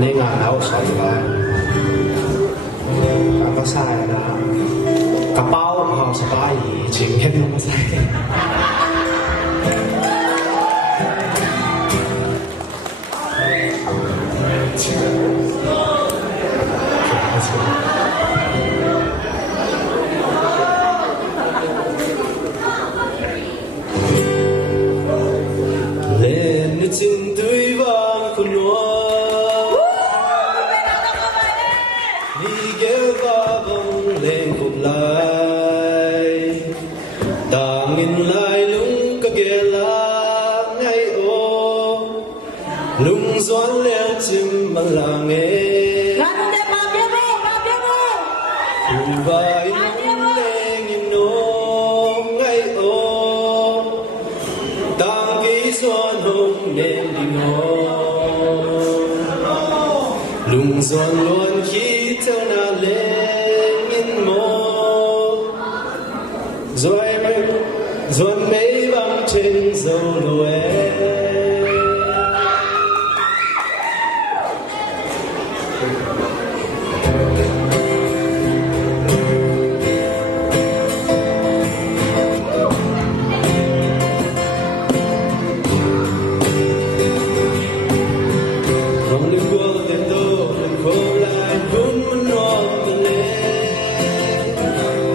nên là đâu soi lại có sai là cả bao họ sẽ bay chuyện hết không có sai lên trên tươi vàng con núa đi ghé va vòng lên cục lại ta nghìn lại lung cả ghé lá ngay ô lung doan leo chim bằng là nghe cùng vai lung lên nhìn nô ngay ô tang kỹ doan hồng nên đi ngô lung doan luôn khi theo na lên nhìn mô rồi mấy băng trên dầu lùe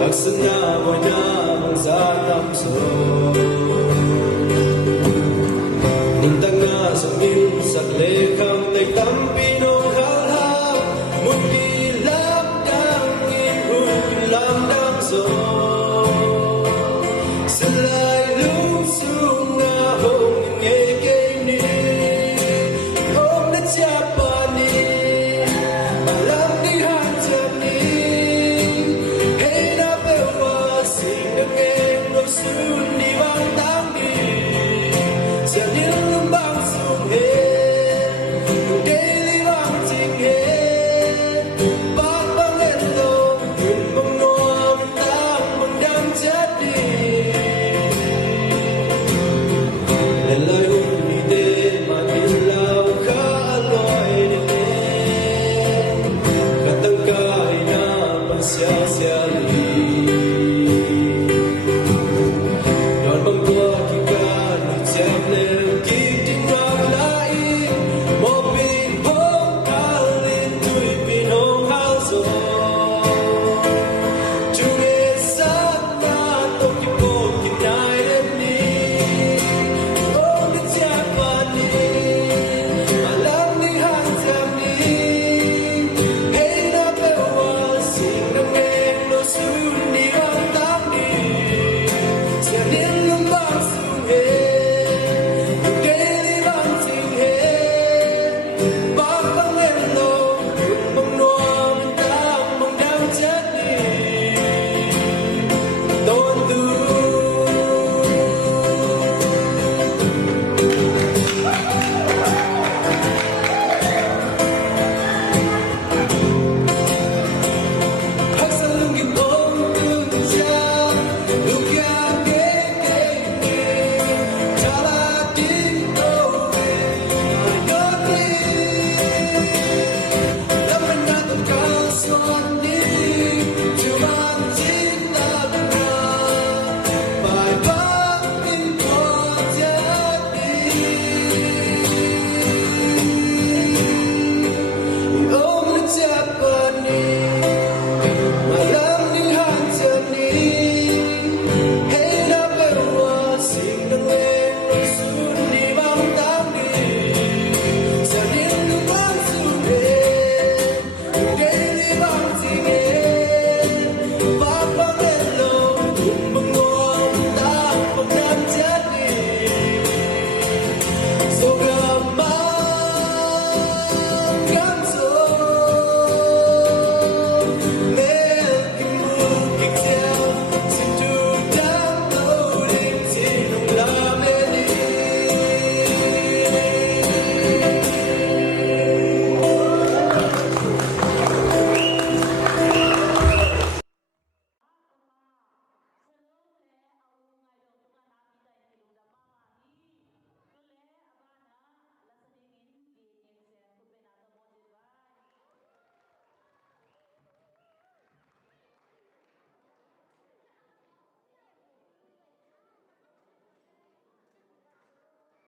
Aksana boina mangzatam so Nintanga samil sakleka